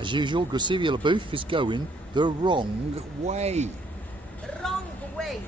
As usual, Gracevia LaBouffe is going the wrong way. Wrong way.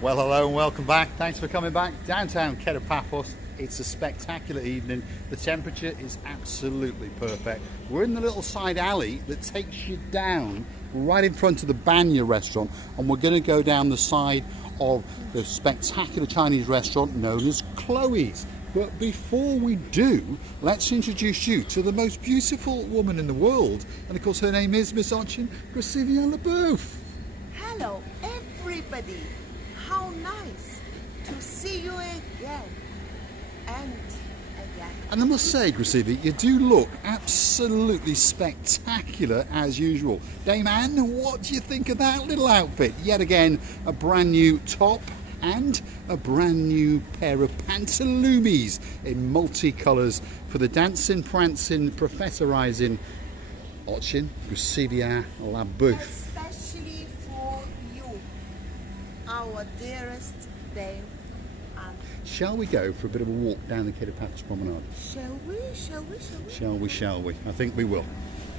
Well, hello and welcome back. Thanks for coming back. Downtown Kato Paphos. It's a spectacular evening. The temperature is absolutely perfect. We're in the little side alley that takes you down right in front of the Banya restaurant, and we're going to go down the side of the spectacular Chinese restaurant known as Chloe's. But before we do, let's introduce you to the most beautiful woman in the world, and of course her name is Miss Archin Gracevia LaBouffe. Hello, everybody. How nice to see you again and again. And I must say, Gracevia, you do look absolutely spectacular as usual. Dame Anne, what do you think of that little outfit? Yet again, a brand new top and a brand new pair of pantaloons in multicolours for the dancing, prancing, professorising Archin Gracevia LaBouffe. Especially for you, our dearest Dame Anne. Shall we go for a bit of a walk down the Kato Paphos Promenade? Shall we? Shall we? I think we will.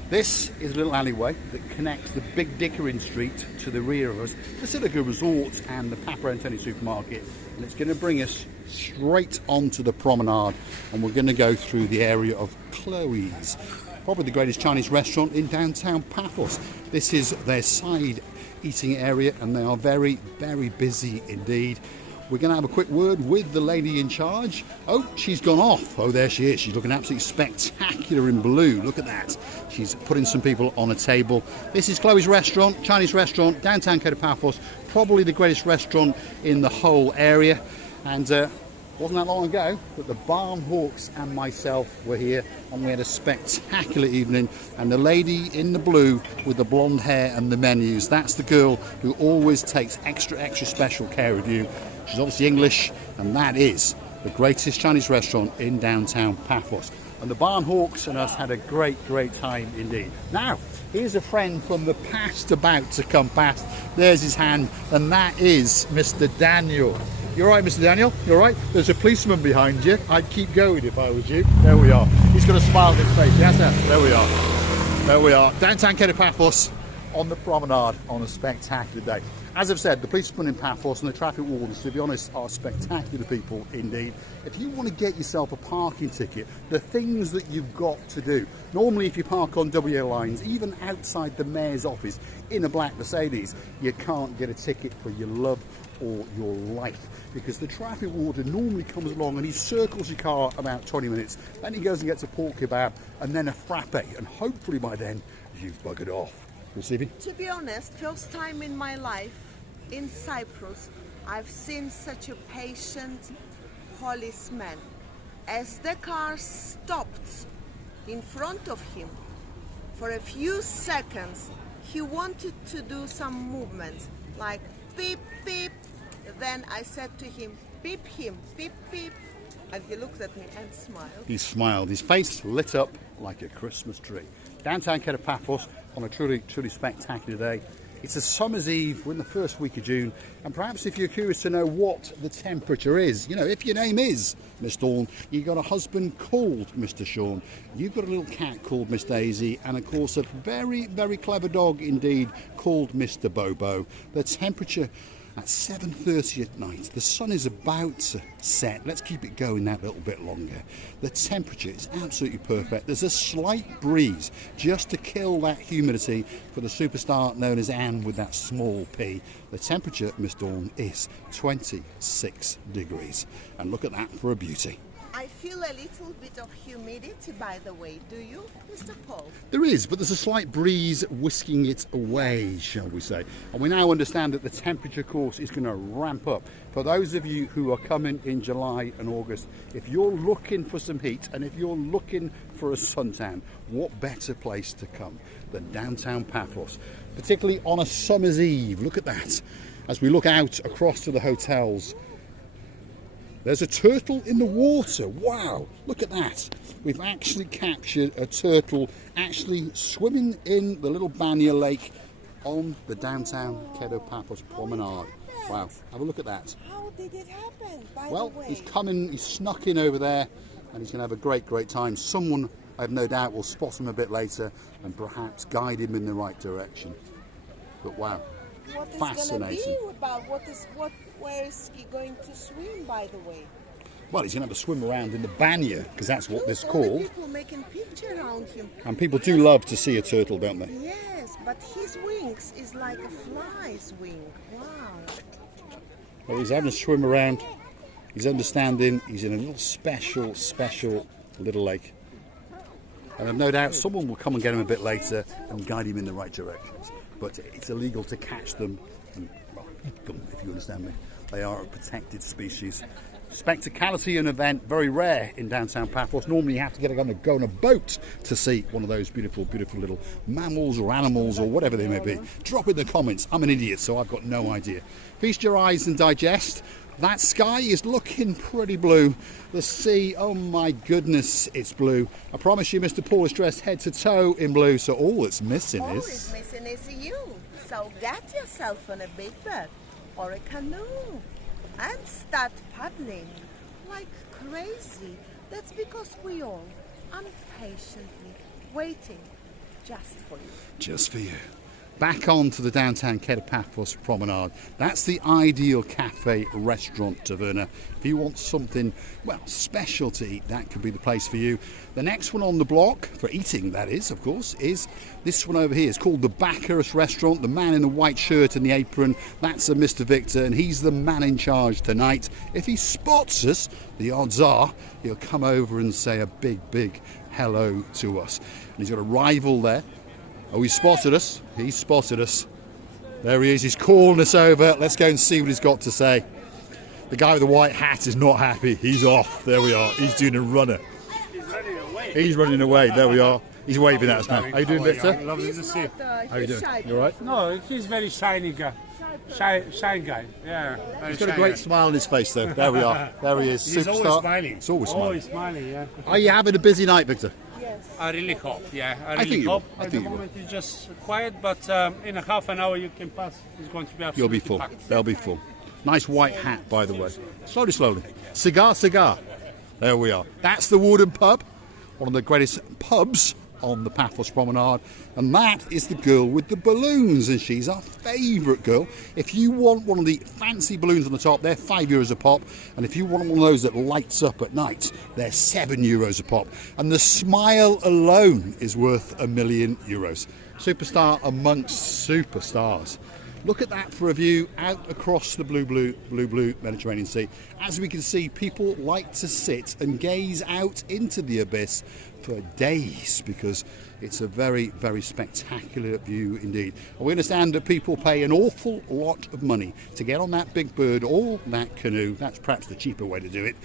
This is a little alleyway that connects the big Dickering Street to the rear of us, Basilica Resort and the Papa Anthony supermarket, and it's going to bring us straight onto the promenade, and we're going to go through the area of Chloe's, probably the greatest Chinese restaurant in downtown Paphos. This is their side eating area, and they are very, very busy indeed. We're going to have a quick word with the lady in charge. Oh, she's gone off. Oh, there she is. She's looking absolutely spectacular in blue. Look at that. She's putting some people on a table. This is Chloe's restaurant, Chinese restaurant, downtown Kato Paphos, probably the greatest restaurant in the whole area. And wasn't that long ago that the Barn Hawks and myself were here, and we had a spectacular evening. And the lady in the blue with the blonde hair and the menus, that's the girl who always takes extra special care of you. She's obviously English, and that is the greatest Chinese restaurant in downtown Paphos. And the Barn Hawks and us had a great time indeed. Now, here's a friend from the past about to come past. There's his hand, and that is Mr. Daniel. You're right, Mr. Daniel? You're right? There's a policeman behind you. I'd keep going if I was you. There we are. He's got a smile on his face. Yes, sir. There we are. There we are. Downtown Kato Paphos on the promenade on a spectacular day. As I've said, the policemen in Paphos and the traffic wardens, to be honest, are spectacular people indeed. If you want to get yourself a parking ticket, the things that you've got to do. Normally, if you park on WA lines, even outside the mayor's office in a black Mercedes, you can't get a ticket for your love or your life, because the traffic warden normally comes along and he circles your car about 20 minutes, then he goes and gets a pork kebab and then a frappe, and hopefully by then you've buggered off. To be honest, first time in my life in Cyprus, I've seen such a patient policeman. As the car stopped in front of him, for a few seconds, he wanted to do some movement, like beep, beep. Then I said to him, beep him, beep, beep. And he looked at me and smiled. He smiled. His face lit up like a Christmas tree. Downtown Kato Paphos on a truly spectacular day. It's a summer's eve. We're in the first week of June, and perhaps if you're curious to know what the temperature is, you know, if your name is Miss Dawn, you've got a husband called Mr. Sean, you've got a little cat called Miss Daisy, and of course a very clever dog indeed called Mr. Bobo. The temperature at 7:30 at night. The sun is about to set. Let's keep it going that little bit longer. The temperature is absolutely perfect. There's a slight breeze just to kill that humidity for the superstar known as Anne with that small p. The temperature, Miss Dawn, is 26 degrees. And look at that for a beauty. I feel a little bit of humidity, by the way. Do you, Mr. Paul? There is, but there's a slight breeze whisking it away, shall we say. And we now understand that the temperature course is going to ramp up. For those of you who are coming in July and August, if you're looking for some heat and if you're looking for a suntan, what better place to come than downtown Paphos, particularly on a summer's eve. Look at that. As we look out across to the hotels, there's a turtle in the water. Wow, look at that. We've actually captured a turtle actually swimming in the little Banya Lake on the downtown Kato Paphos Promenade. Wow, have a look at that. How did it happen, by Well, the way? he's coming, he's snuck in over there, and he's going to have a great time. Someone, I have no doubt, will spot him a bit later and perhaps guide him in the right direction. But wow, What is fascinating. going to be about? Where is he going to swim, by the way? Well, he's going to have a swim around in the banya, because that's what this is All the called. people making picture around him. And people do love to see a turtle, don't they? Yes, but his wings is like a fly's wing. Wow. Well, he's having a swim around. He's understanding. He's in a little special little lake. And I've no doubt someone will come and get him a bit later and guide him in the right directions. But it's illegal to catch them and, well, eat them, if you understand me. They are a protected species. Spectacality and event, very rare in downtown Paphos. Normally you have to go on a boat to see one of those beautiful little mammals or animals or whatever they may be. Drop in the comments. I'm an idiot, so I've got no idea. Feast your eyes and digest. That sky is looking pretty blue. The sea, oh my goodness, it's blue. I promise you, Mr. Paul is dressed head to toe in blue, so all that's missing All is... is missing is you. So get yourself on a big boat or a canoe and start paddling like crazy. That's because we all impatiently waiting just for you. Just for you. Back on to the downtown Kato Paphos Promenade. That's the ideal cafe, restaurant, taverna. If you want something, well, special to eat, that could be the place for you. The next one on the block, for eating that is, of course, is this one over here. It's called the Paphos Restaurant. The man in the white shirt and the apron, that's a Mr. Victor, and he's the man in charge tonight. If he spots us, the odds are he'll come over and say a big hello to us. And he's got a rival there. Oh, he spotted us. He spotted us. There he is. He's calling us over. Let's go and see what he's got to say. The guy with the white hat is not happy. He's off. There we are. He's doing a runner. He's running away. He's running away. There we are. He's waving at us now. How you doing, Victor? Lovely to see you. How you doing? You all right? No, he's very shiny guy. Shy guy. Yeah. Very He's got a shy great guy. smile on his face, though. There we are. There he is. He's Superstar. always smiling. He's always smiling. Always smiling, yeah. Are you having a busy night, Victor? Yes. I really hope, yeah. I think really you hope. will. I At think the you will. moment it's just quiet, but in a half an hour you can pass. It's going to be absolutely You'll be full. packed. They'll be full. Nice white hat, by the way. Slowly. Cigar. There we are. That's the Wooden Pub, one of the greatest pubs on the Paphos Promenade. And that is the girl with the balloons, and she's our favourite girl. If you want one of the fancy balloons on the top, they're €5 a pop. And if you want one of those that lights up at night, they're €7 a pop. And the smile alone is worth €1 million. Superstar amongst superstars. Look at that for a view out across the blue Mediterranean Sea. As we can see, people like to sit and gaze out into the abyss for days because it's a very spectacular view indeed. And we understand that people pay an awful lot of money to get on that big bird or that canoe. That's perhaps the cheaper way to do it.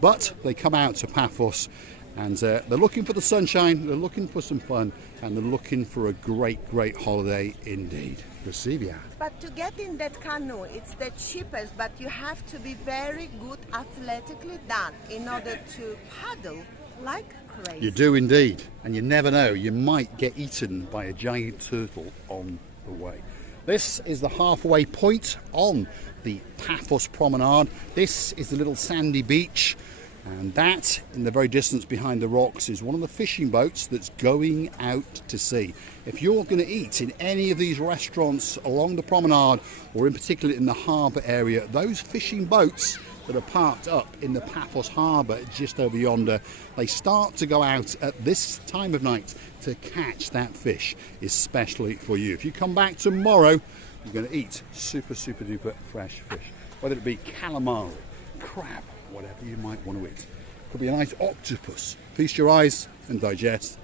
But they come out to Paphos and they're looking for the sunshine, they're looking for some fun, and they're looking for a great holiday indeed. Receive. But to get in that canoe, it's the cheapest, but you have to be very good athletically done in order to paddle like crazy. You do indeed, and you never know, you might get eaten by a giant turtle on the way. This is the halfway point on the Paphos Promenade. This is the little sandy beach, and that in the very distance behind the rocks is one of the fishing boats that's going out to sea. If you're going to eat in any of these restaurants along the promenade, or in particular in the harbour area, those fishing boats that are parked up in the Paphos harbour just over yonder, they start to go out at this time of night to catch that fish, especially for you. If you come back tomorrow, you're going to eat super duper fresh fish, whether it be calamari, crab, whatever you might want to eat. Could be a nice octopus. Feast your eyes and digest.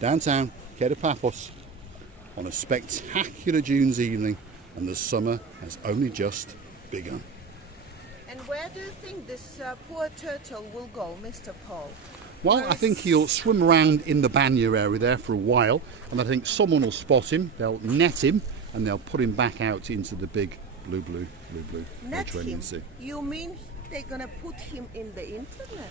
Downtown Kato Paphos on a spectacular June's evening, and the summer has only just begun. And where do you think this poor turtle will go, Mr. Paul? Well, I think he'll swim around in the Banya area there for a while, and I think someone will spot him, they'll net him, and they'll put him back out into the big blue Net Mediterranean him? Sea. You mean they're going to put him in the internet?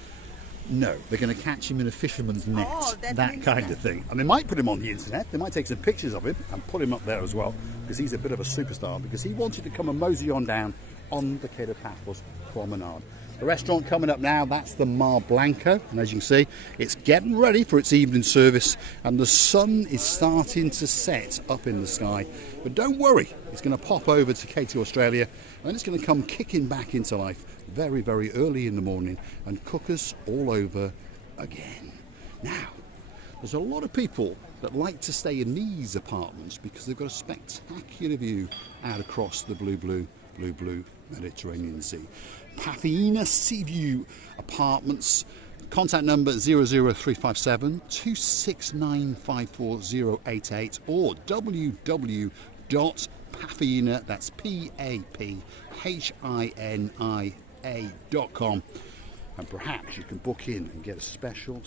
No, they're going to catch him in a fisherman's net, Oh, that that means kind that. of thing. And they might put him on the internet, they might take some pictures of him and put him up there as well, because he's a bit of a superstar, because he wanted to come and mosey on down on the Kato Paphos Promenade. The restaurant coming up now, that's the Mar Blanco, and as you can see, it's getting ready for its evening service, and the sun is starting to set up in the sky. But don't worry, it's going to pop over to Kato, Australia, and then it's going to come kicking back into life very, very early in the morning and cook us all over again. Now, there's a lot of people that like to stay in these apartments because they've got a spectacular view out across the blue Mediterranean Sea. Paphos Sea View Apartments. Contact number 00357 269 54088 or www.paphina, that's PAPHINIA.com, and perhaps you can book in and get a special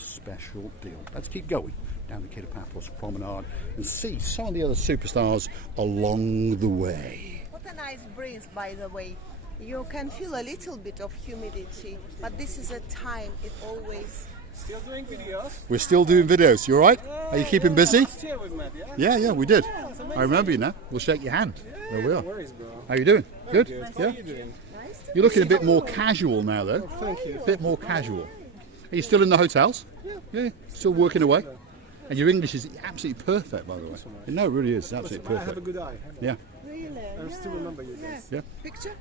deal. Let's keep going down the Kato Paphos Promenade and see some of the other superstars along the way. What a nice breeze, by the way. You can feel a little bit of humidity, but this is a time it always... Still doing videos? We're still doing videos. You all right? Are you keeping busy? Last year we met, yeah? Yeah, we did. Yeah, it's amazing. I remember you now. We'll shake your hand. There we are. No worries, bro. How you doing? Good? Good. Yeah? How are you doing? You're looking a bit more casual now, though. Thank you. A bit more casual. Are you still in the hotels? Yeah. Still working away? And your English is absolutely perfect, by the way. No, it really is. It's absolutely I have a perfect. good eye. Yeah. Really? I still remember you guys. Yeah. Picture?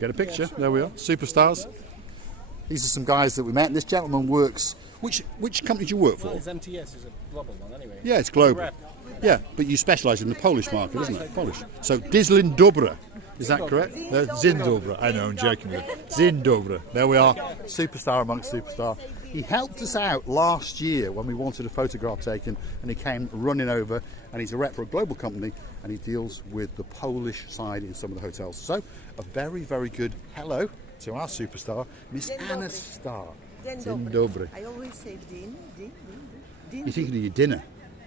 Get a picture. There we are. Superstars. These are some guys that we met. And this gentleman works... Which company do you work for? Well, it's MTS, is a global one anyway. Yeah, it's global. Rep. Yeah, but you specialise in the Polish market, isn't it? Polish. So Dzień dobry. Is that correct? Dzień dobry. I know, I'm joking with it. Dzień dobry. There we are. Superstar amongst superstar. He helped us out last year when we wanted a photograph taken, and he came running over, and he's a rep for a global company, and he deals with the Polish side in some of the hotels. So a very, very good hello to our superstar, Miss Anna Starr. Dzień dobry. I always say din. You're thinking of your dinner.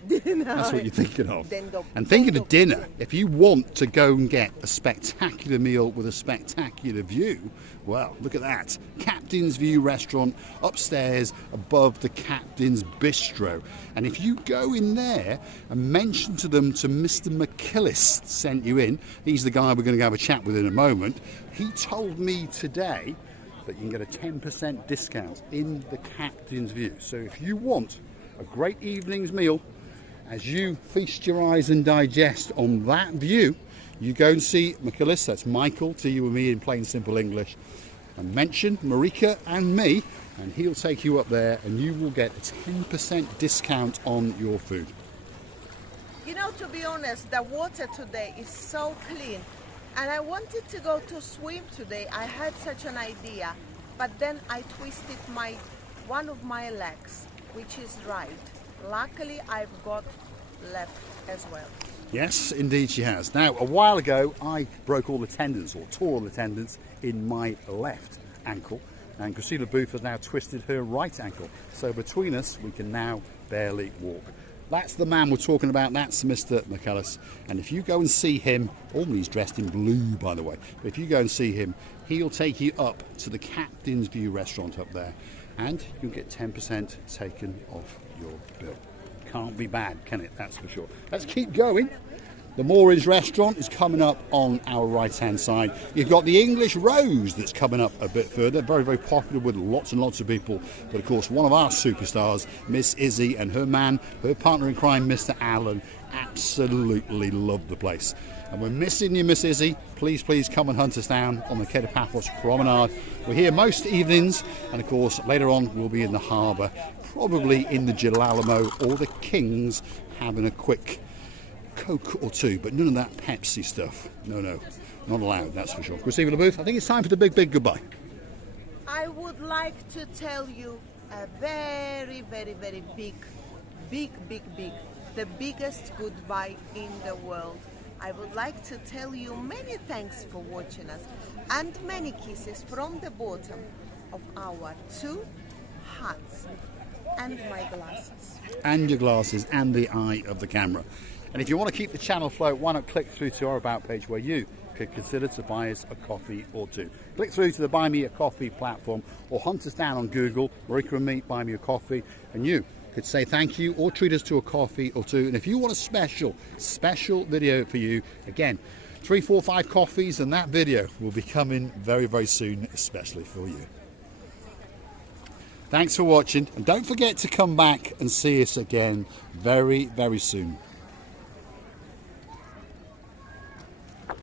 That's what you're thinking of. Dzień dobry. And thinking of dinner, if you want to go and get a spectacular meal with a spectacular view, well, look at that. Captain's View restaurant upstairs above the Captain's Bistro. And if you go in there and mention to them to Mr. McKillis sent you in, he's the guy we're going to have a chat with in a moment, he told me today that you can get a 10% discount in the Captain's View. So if you want a great evening's meal, as you feast your eyes and digest on that view, you go and see McKillis, that's Michael, to you and me in plain simple English, and mention Marika and me, and he'll take you up there and you will get a 10% discount on your food. You know, to be honest, the water today is so clean. And I wanted to go to swim today. I had such an idea, but then I twisted one of my legs, which is right. Luckily, I've got left as well. Yes, indeed she has. Now, a while ago, I broke all the tendons, or tore all the tendons in my left ankle, and Christina Booth has now twisted her right ankle. So between us, we can now barely walk. That's the man we're talking about. That's Mr. McKillis. And if you go and see him, normally he's dressed in blue, by the way, but if you go and see him, he'll take you up to the Captain's View restaurant up there, and you'll get 10% taken off your bill. Can't be bad, can it? That's for sure. Let's keep going. The Moorings restaurant is coming up on our right-hand side. You've got the English Rose that's coming up a bit further. Very, very popular with lots and lots of people. But of course, one of our superstars, Miss Izzy, and her man, her partner in crime, Mr. Alan, absolutely love the place. And we're missing you, Miss Izzy. Please, please come and hunt us down on the Kato Paphos Promenade. We're here most evenings, and of course, later on, we'll be in the harbour, probably in the Jalaalamo or the Kings, having a quick Coke or two, but none of that Pepsi stuff. No, not allowed, that's for sure. Christina Booth, I think it's time for the big goodbye. I would like to tell you a very, very, very big, the biggest goodbye in the world. I would like to tell you many thanks for watching us, and many kisses from the bottom of our two hearts and my glasses. And your glasses and the eye of the camera. And if you want to keep the channel afloat, why not click through to our About page where you could consider to buy us a coffee or two. Click through to the Buy Me a Coffee platform or hunt us down on Google, Marika and me, Buy Me a Coffee, and you could say thank you or treat us to a coffee or two. And if you want a special video for you, again, 3, 4, 5 coffees, and that video will be coming very, very soon, especially for you. Thanks for watching, and don't forget to come back and see us again very, very soon.